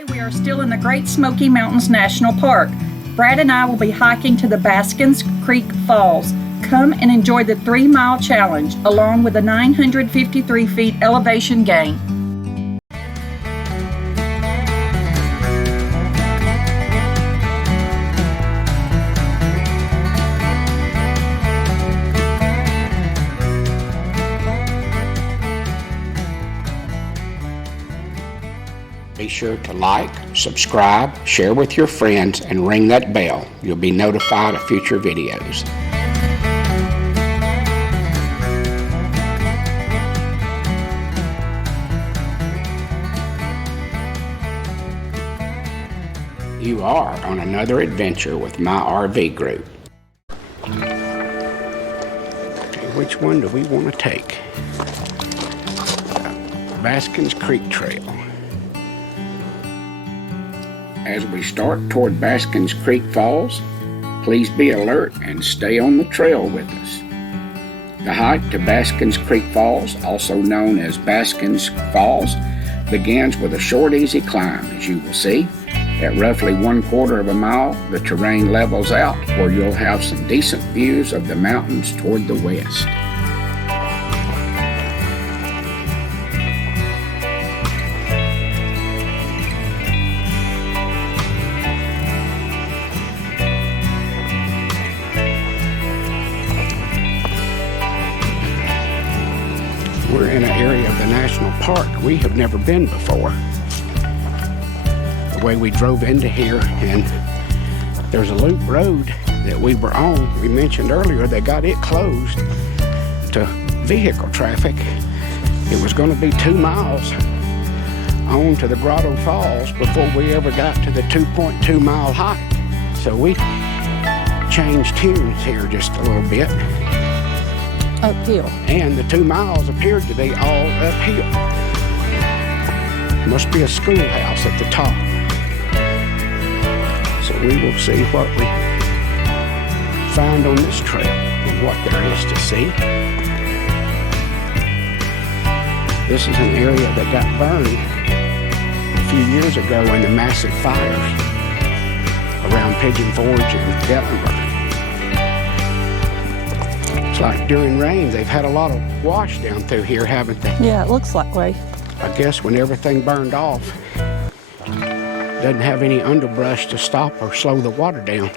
Today we are still in the Great Smoky Mountains National Park. Brad and I will be hiking to the Baskins Creek Falls. Come and enjoy the 3-mile challenge along with a 953 feet elevation gain. Be sure to like, subscribe, share with your friends, and ring that bell. You'll be notified of future videos. You are on another adventure with my RV group. Okay, which one do we want to take? Baskins Creek Trail. As we start toward Baskins Creek Falls, please be alert and stay on the trail with us. The hike to Baskins Creek Falls, also known as Baskins Falls, begins with a short, easy climb, as you will see. At roughly 1/4 of a mile, the terrain levels out where you'll have some decent views of the mountains toward the west. We're in an area of the national park we have never been before. The way we drove into here, and there's a loop road that we were on. We mentioned earlier they got it closed to vehicle traffic. It was going to be 2 miles on to the Grotto Falls before we ever got to the 2.2 mile hike. So we changed tunes here just a little bit. Uphill. And the 2 miles appeared to be all uphill. Must be a schoolhouse at the top. So we will see what we find on this trail and what there is to see. This is an area that got burned a few years ago in the massive fires around Pigeon Forge and Gatlinburg. Like during rain, they've had a lot of wash down through here, haven't they? Yeah, it looks that way. I guess when everything burned off, doesn't have any underbrush to stop or slow the water down.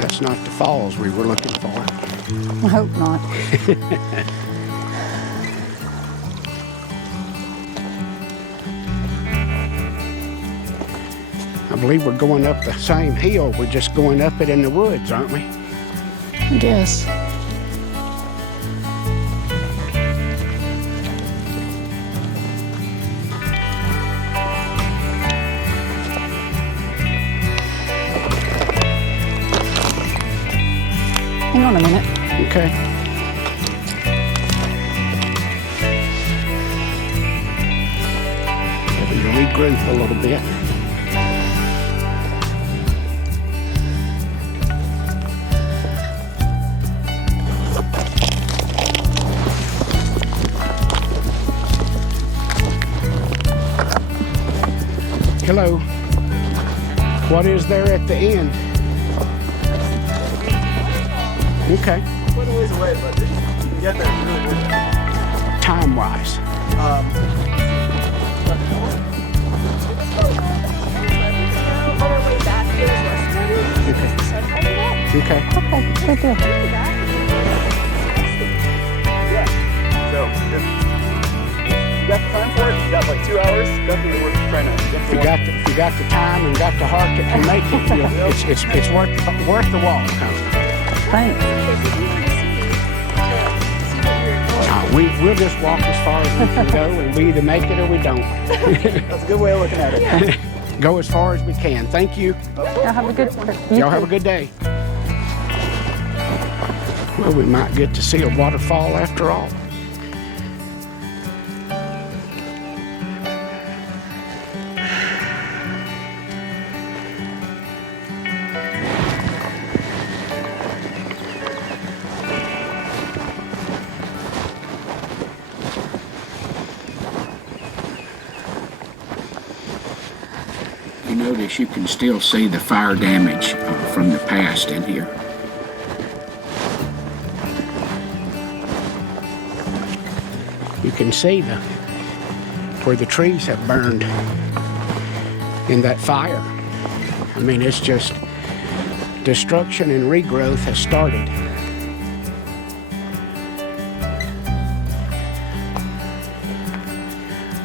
That's not the falls we were looking for. I hope not. I believe we're going up the same hill. We're just going up it in the woods, aren't we? I guess. Hang on a minute. Okay. Having to regroup a little bit. Hello. What is there at the end? Okay. Quite a ways away, but you can get there really quick. Time-wise. Okay. Okay, right there. Yeah. So, if you got the time for it, you got like 2 hours, definitely worth trying to get If you got the time and got the heart that can make it, it's worth the walk. Thanks. We'll just walk as far as we can go, and we either make it or we don't. That's a good way of looking at it. Go as far as we can. Thank you. Y'all have a good Y'all have a good day. Well, we might get to see a waterfall after all. Notice you can still see the fire damage from the past in here. You can see where the trees have burned in that fire. I mean, it's just destruction and regrowth has started.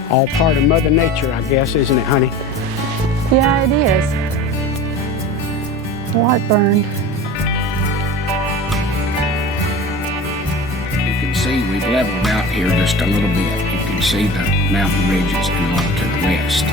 All part of Mother Nature, I guess, isn't it, honey? Yeah, it is. What burned? You can see we've leveled out here just a little bit. You can see the mountain ridges and all to the west.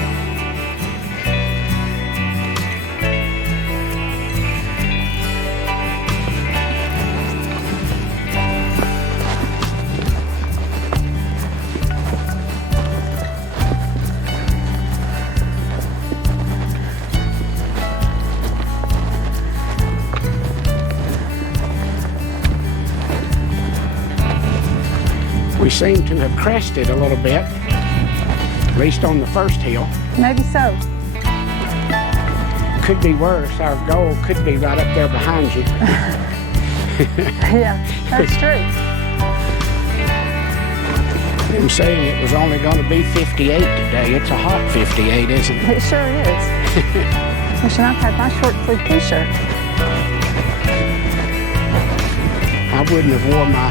We seem to have crested a little bit, at least on the first hill. Maybe so. Could be worse. Our goal could be right up there behind you. Yeah, that's true. I'm saying it was only going to be 58 today. It's a hot 58, isn't it? It sure is. Wishing I had my short sleeve t-shirt. I wouldn't have worn my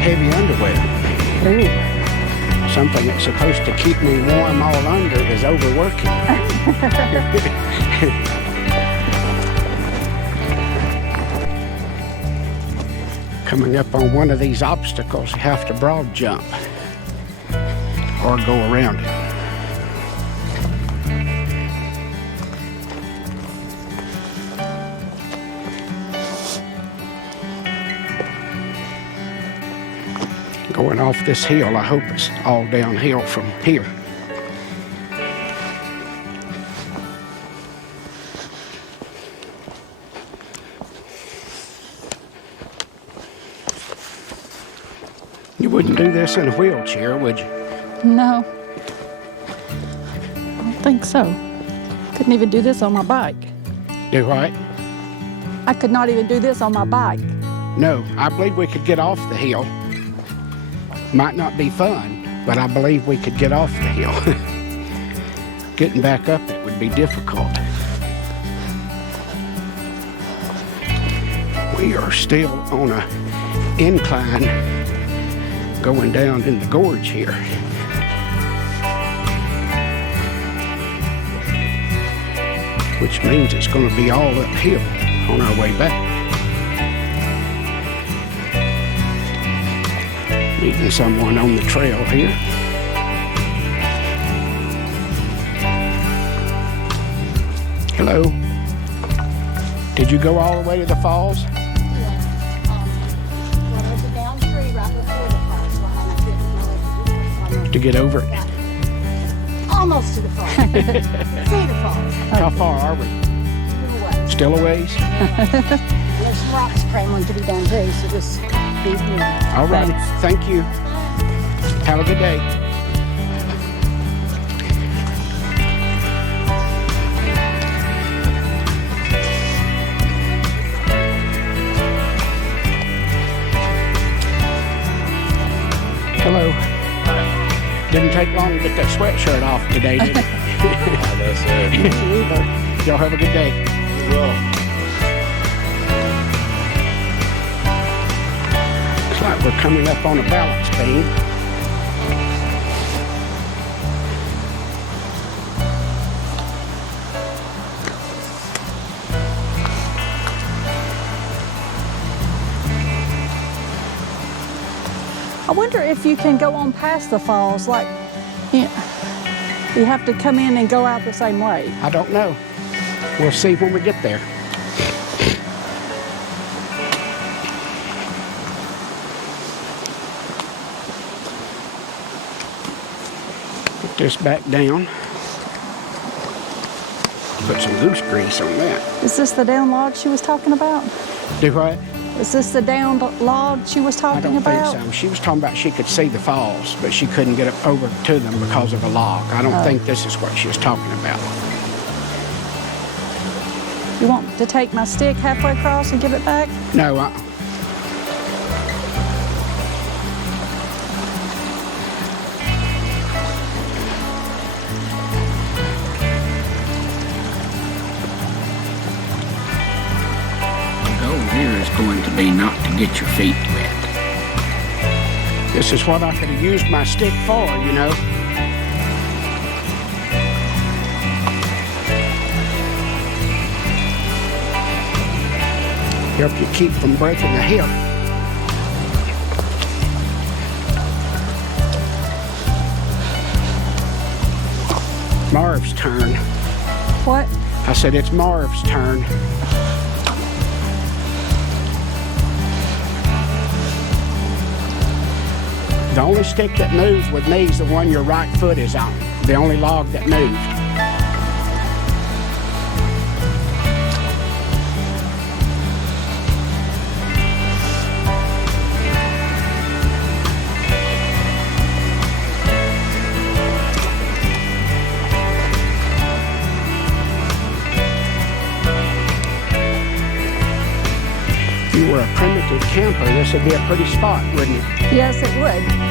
heavy underwear. Ooh. Something that's supposed to keep me warm all under is overworking. Coming up on one of these obstacles, you have to broad jump or go around it. Going off this hill, I hope it's all downhill from here. You wouldn't do this in a wheelchair, would you? No. I don't think so. Couldn't even do this on my bike. Do what? I could not even do this on my bike. No, I believe we could get off the hill. Might not be fun, but I believe we could get off the hill. Getting back up it would be difficult. We are still on an incline going down in the gorge here. Which means it's going to be all uphill on our way back. Meeting someone on the trail here. Hello. Did you go all the way to the falls? Yeah. Well, there's a down tree right before the falls behind I didn't know. To get over it. Almost to the falls. See the falls. How far are we? Little way. Still a ways? There's some rocks scrambling to be done too, so just be here. All right. Thank you. Have a good day. Hello. Didn't take long to get that sweatshirt off today, did it? That's it. Y'all have a good day. Looks like we're coming up on a balance beam. I wonder if you can go on past the falls, like, you have to come in and go out the same way. I don't know. We'll see when we get there. Put this back down. Put some goose grease on that. Is this the down log she was talking about? Do what? Is this the down log she was I talking don't about? think so. She was talking about she could see the falls, but she couldn't get up over to them because of a log. I don't think this is what she was talking about. You want to take my stick halfway across and give it back? No, the goal here is going to be not to get your feet wet. This is what I could have used my stick for, you know. Help you keep from breaking the hip. Marv's turn. What? I said it's Marv's turn. The only stick that moves with me is the one your right foot is on. The only log that moved. If you were a primitive camper, this would be a pretty spot, wouldn't it? Yes, it would.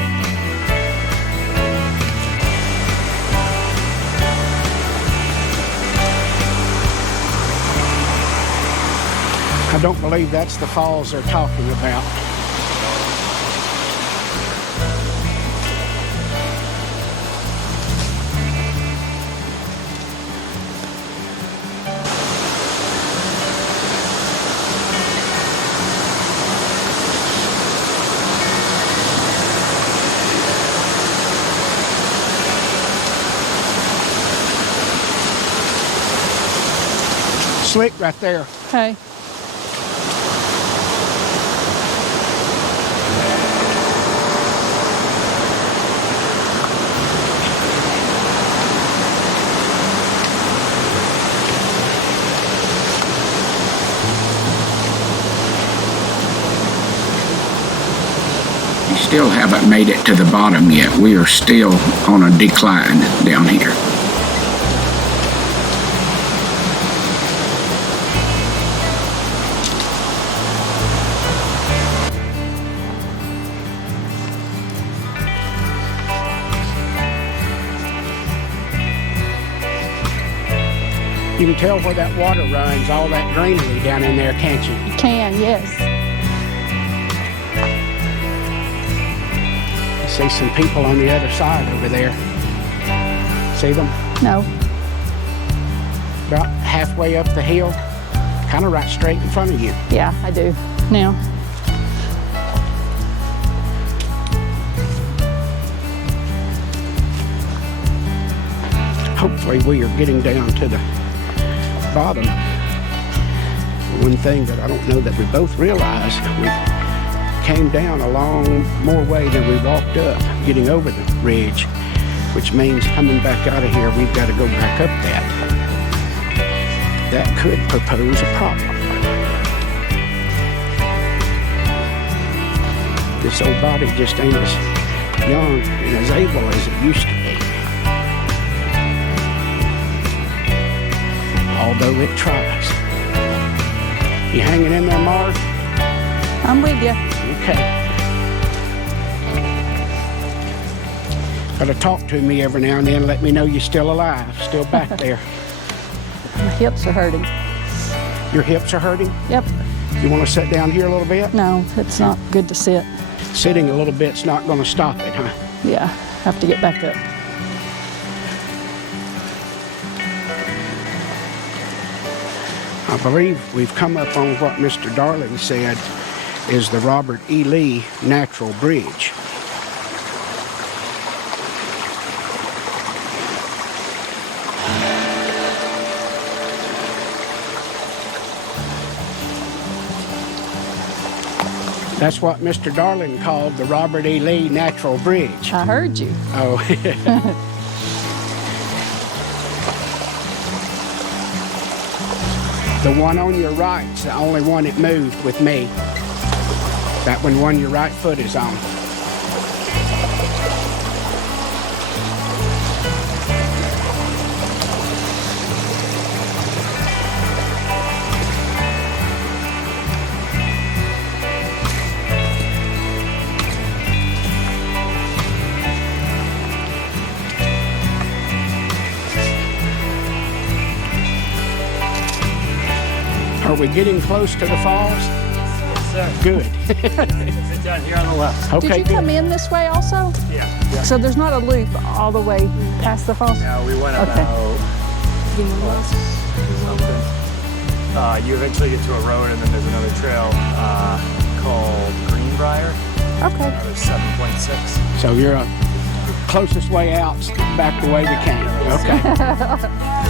I don't believe that's the falls they're talking about. Slick right there. Okay. You still haven't made it to the bottom yet. We are still on a decline down here. You can tell where that water runs, all that greenery down in there, can't you? You can, yes. I see some people on the other side over there. See them? No. About halfway up the hill, kind of right straight in front of you. Yeah, I do. Now. Hopefully we are getting down to the bottom. One thing that I don't know that we both realized, we came down a long more way than we walked up, getting over the ridge, which means coming back out of here, we've got to go back up that. That could propose a problem. This old body just ain't as young and as able as it used to be. Although it tries. You hanging in there, Marv? I'm with you. Okay. Gotta talk to me every now and then, let me know you're still alive, still back there. My hips are hurting. Your hips are hurting? Yep. You want to sit down here a little bit? No, it's not good to sit. Sitting a little bit's not going to stop it, huh? Yeah, have to get back up. I believe we've come up on what Mr. Darling said is the Robert E. Lee Natural Bridge. That's what Mr. Darling called the Robert E. Lee Natural Bridge. I heard you. Oh. The one on your right's the only one that moved with me. That one your right foot is on. Are we getting close to the falls? Yes, sir. Good. It's down here on the left. Okay, Did you good. come in this way also? Yeah. So there's not a loop all the way past the falls? Now we went Okay. about something. You eventually get to a road, and then there's another trail called Greenbrier. Okay. There's 7.6. So you're closest way out, back the way we came. Okay.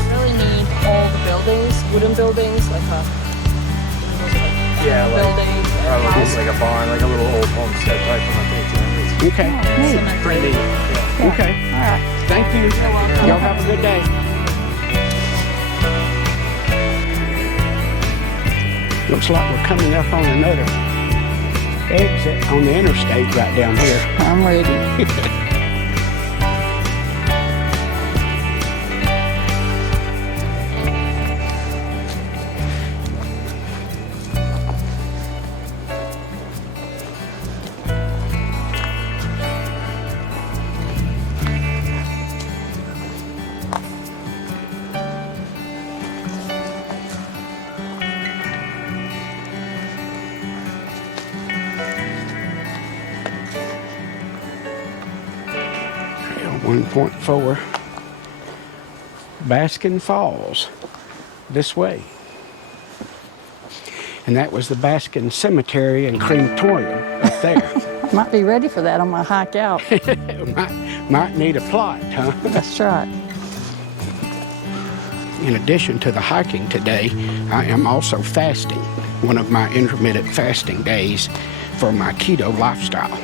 Really need all the buildings, wooden buildings, like a Yeah, like building. probably just like a barn, like a little old homestead type from like 1800s. Okay. Neat. Pretty neat. Yeah. Okay. All right. Thank you. Y'all have a good day. Looks like we're coming up on another exit on the interstate right down here. I'm ready. Trail 1.4, Baskins Falls, this way. And that was the Baskins Cemetery and Crematorium up there. Might be ready for that on my hike out. might need a plot, huh? That's right. In addition to the hiking today, I am also fasting, one of my intermittent fasting days for my keto lifestyle.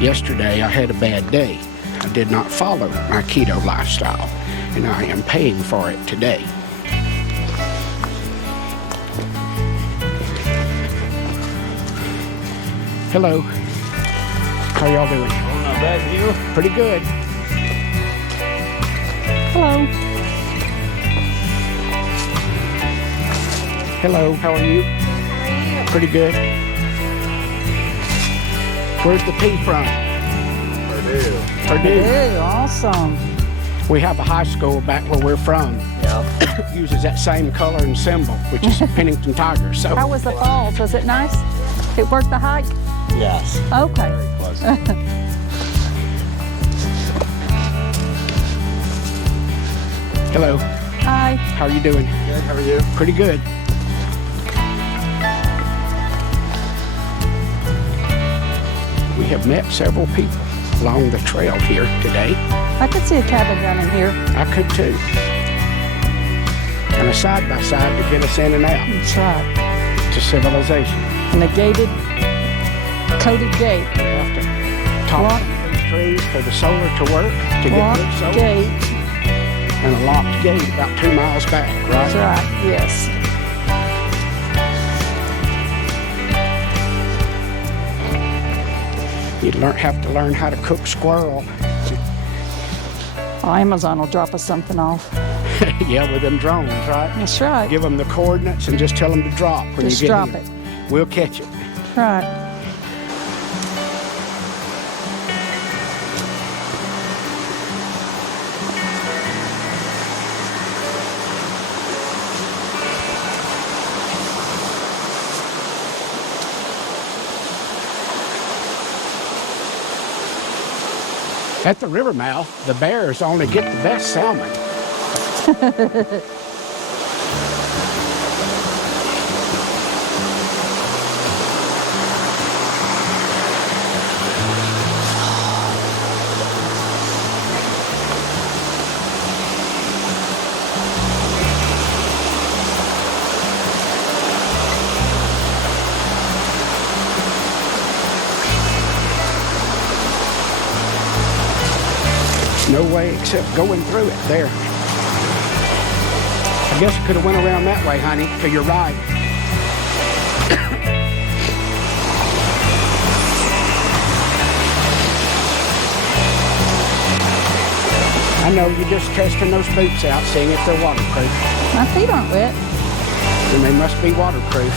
Yesterday I had a bad day. I did not follow my keto lifestyle, and I am paying for it today. Hello. How y'all doing? Oh, not bad, you? Pretty good. Hello. Hello, how are you? Pretty good. Where's the P from? Purdue. Hey, awesome. We have a high school back where we're from. Yeah. Uses that same color and symbol, which is Pennington Tiger. So How was the falls? Was it nice? It worth the hike? Yes. Okay. Very pleasant. hello, Hi. how are you doing? Good, how are you? Pretty good. We have met several people along the trail here today. I could see a cabin running here. I could too. And a side-by-side to get us in and out That's right. to civilization. And a gated, coated gate. We have to talk to these trees for the solar to work, to get good Locked solar. gate. And a locked gate about 2 miles back, right? That's right. Yes. You'd have to learn how to cook squirrel. Well, Amazon will drop us something off. Yeah, with them drones, right? That's right. Give them the coordinates and just tell them to drop when Just you get drop here. it. We'll catch it. Right. At the river mouth, the bears only get the best salmon. No way except going through it there. I guess I could have went around that way, honey, to your right. I know you're just testing those boots out, seeing if they're waterproof. My feet aren't wet. Then they must be waterproof.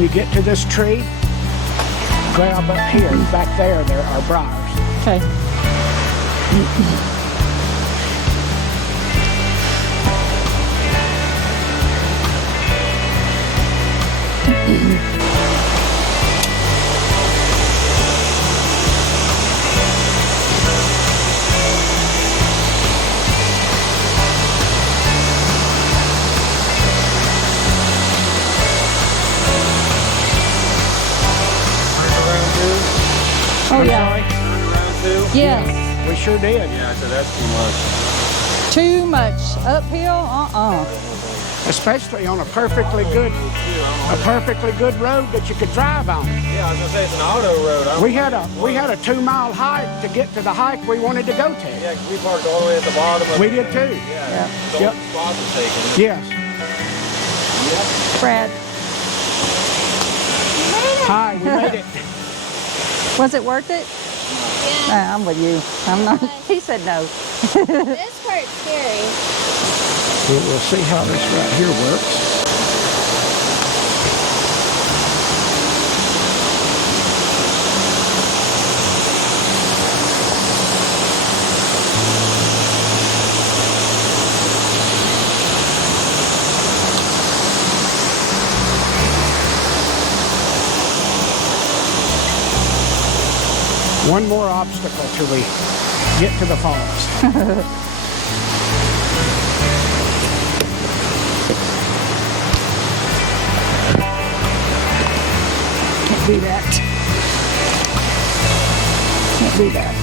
when you get to this tree, grab up here. Back there are briars. Okay. Oh yeah. Around too? Yes. We sure did. Yeah, so that's too much. Too much uphill. Especially on a perfectly good road that you could drive on. Yeah, I was gonna say it's an auto road. We had a 2-mile hike to get to the hike we wanted to go to. Yeah, 'cause we parked all the way at the bottom. We did too. Yeah. So Yep. the spots are taken. Yes. Brad, Hi, we made it. was it worth it? Yeah. Nah, I'm with you. I'm not. He said no. This part's scary. We'll see how this right here works. One more obstacle till we get to the falls. Can't do that. Can't do that.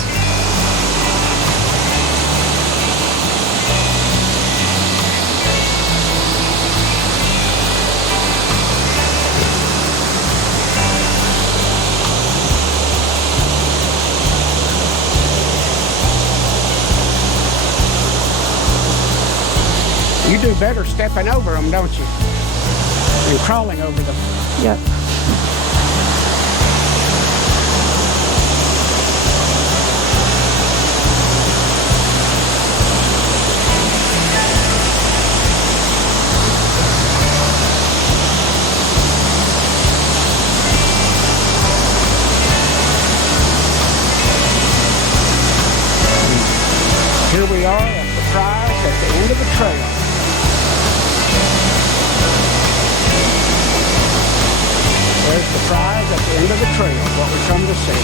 You do better stepping over them, don't you? And crawling over them. Yep. Here we are at the prize at the end of the trail. There's the prize at the end of the trail, what we come to see.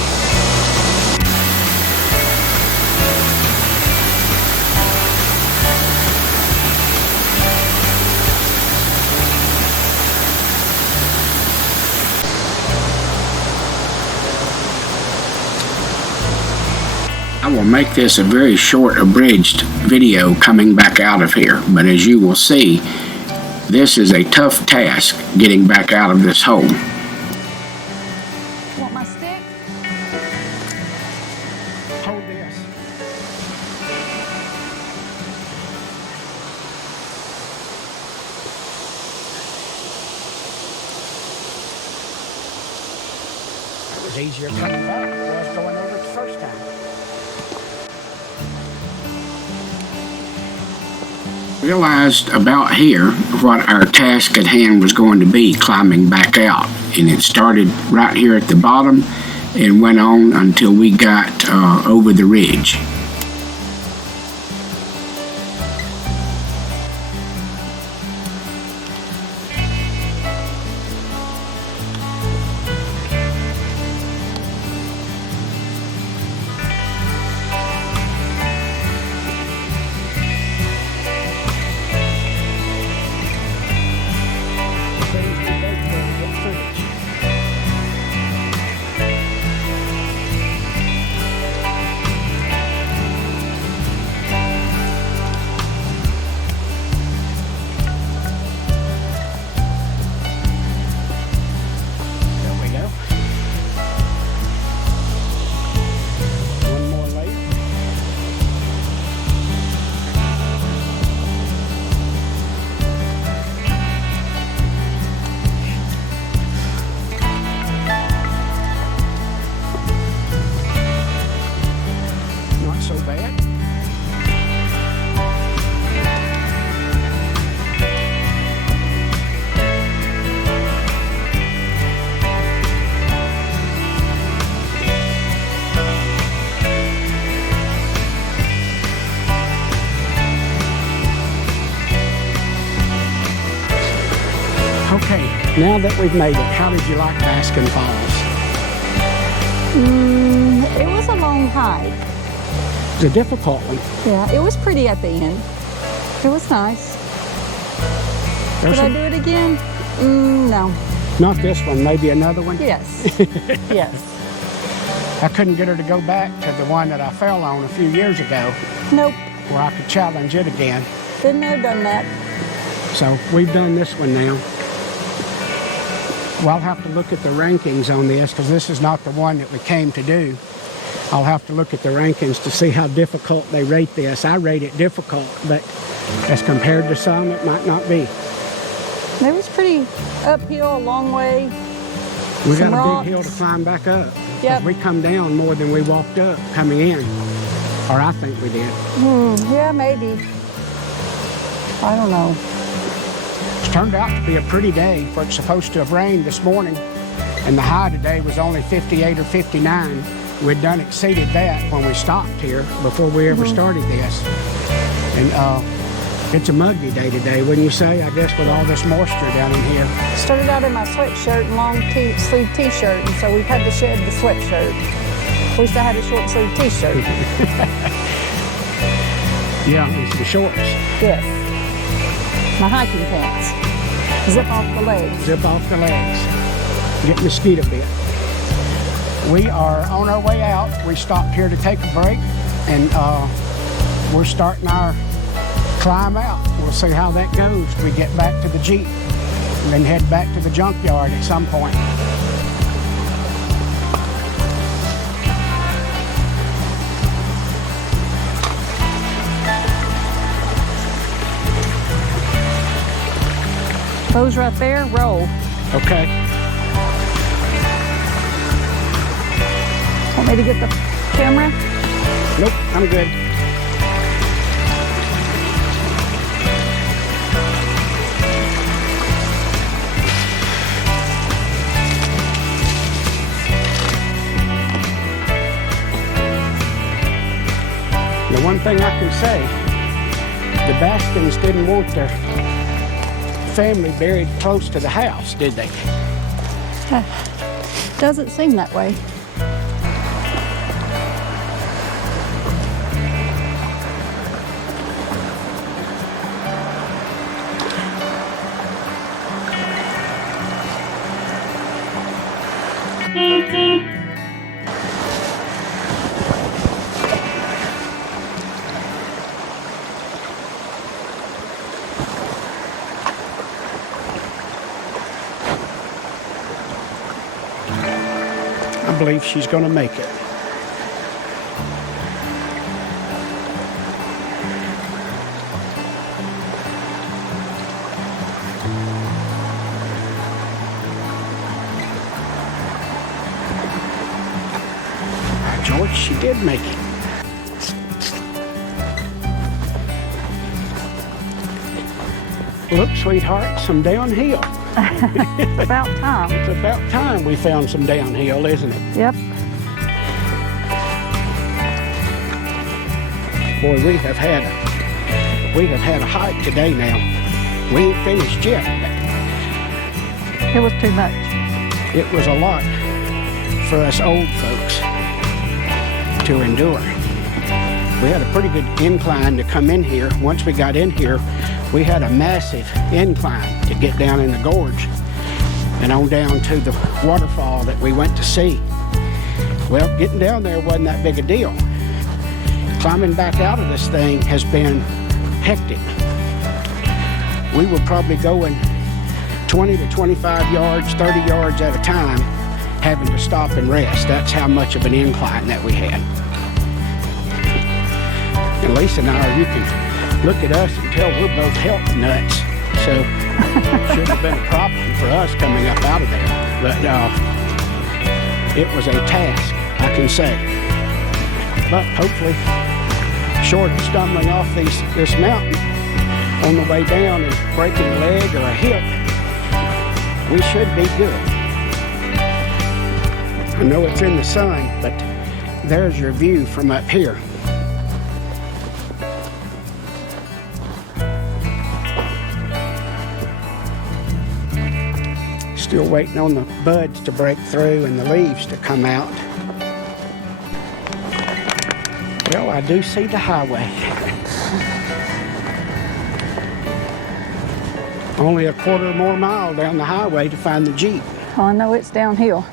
I will make this a very short abridged video coming back out of here, but as you will see, this is a tough task getting back out of this hole. Want my stick? Hold this. It was easier coming back than it was going over it the first time. Realized about here what our task at hand was going to be climbing back out, and it started right here at the bottom and went on until we got over the ridge. Now that we've made it, how did you like Baskins Falls? It was a long hike. It's a difficult one. Yeah, it was pretty at the end. It was nice. Would I do it again? No. Not this one, maybe another one? Yes. Yes. I couldn't get her to go back to the one that I fell on a few years ago Nope. where I could challenge it again. Been there, done that. So we've done this one now. Well, I'll have to look at the rankings on this because this is not the one that we came to do. I'll have to look at the rankings to see how difficult they rate this. I rate it difficult, but as compared to some, it might not be. It was pretty uphill, a long way. We Some got a rocks. big hill to climb back up. Yep. We come down more than we walked up coming in, or I think we did. Yeah, maybe. I don't know. It's turned out to be a pretty day for it's supposed to have rained this morning, and the high today was only 58 or 59. We'd done exceeded that when we stopped here before we ever started this. And it's a muggy day today, wouldn't you say? I guess with all this moisture down in here. Started out in my sweatshirt and long sleeve t-shirt, and so we've had to shed the sweatshirt. Wish I had a short sleeve t-shirt. Yeah, and some shorts. Yes. My hiking pants. Zip off the legs. Zip off the legs. Get mosquito bit. We are on our way out. We stopped here to take a break, and we're starting our climb out. We'll see how that goes. We get back to the Jeep and then head back to the junkyard at some point. Those right there, roll. Okay. Want me to get the camera? Nope, I'm good. The one thing I can say, the Baskins didn't want their family buried close to the house, did they? Doesn't seem that way. I believe she's going to make it. George, she did make it. Look, sweetheart, some downhill. About time. It's about time we found some downhill, isn't it? Yep. Boy, we have had a hike today now. We ain't finished yet, It was too much. but it was a lot for us old folks to endure. We had a pretty good incline to come in here. Once we got in here, we had a massive incline to get down in the gorge and on down to the waterfall that we went to see. Well, getting down there wasn't that big a deal. Climbing back out of this thing has been hectic. We were probably going 20 to 25 yards, 30 yards at a time, having to stop and rest. That's how much of an incline that we had. And Lisa and I, you can look at us and tell we're both health nuts. So should have been a problem for us coming up out of there. But it was a task, I can say. But hopefully, short of stumbling off this mountain on the way down and breaking a leg or a hip, we should be good. I know it's in the sun, but there's your view from up here. Still waiting on the buds to break through and the leaves to come out. Well, I do see the highway. Only a quarter more mile down the highway to find the Jeep, Oh, I know it's downhill.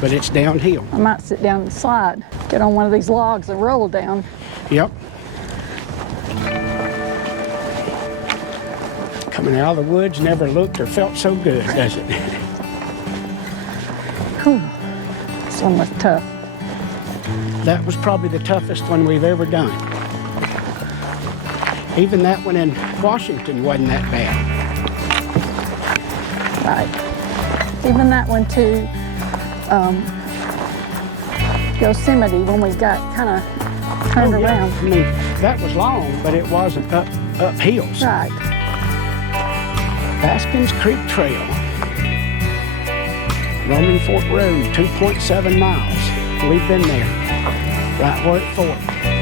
but it's downhill. I might sit down and slide, get on one of these logs and roll down. Yep. Coming out of the woods never looked or felt so good, does it? Whew. This one was tough. That was probably the toughest one we've ever done. Even that one in Washington wasn't that bad. Right. Even that one to Yosemite when we got kind of turned around. I mean, that was long, but it wasn't up hills. Right. Baskins Creek Trail. Roman Fork Road, 2.7 miles. We've been there, right where it forked.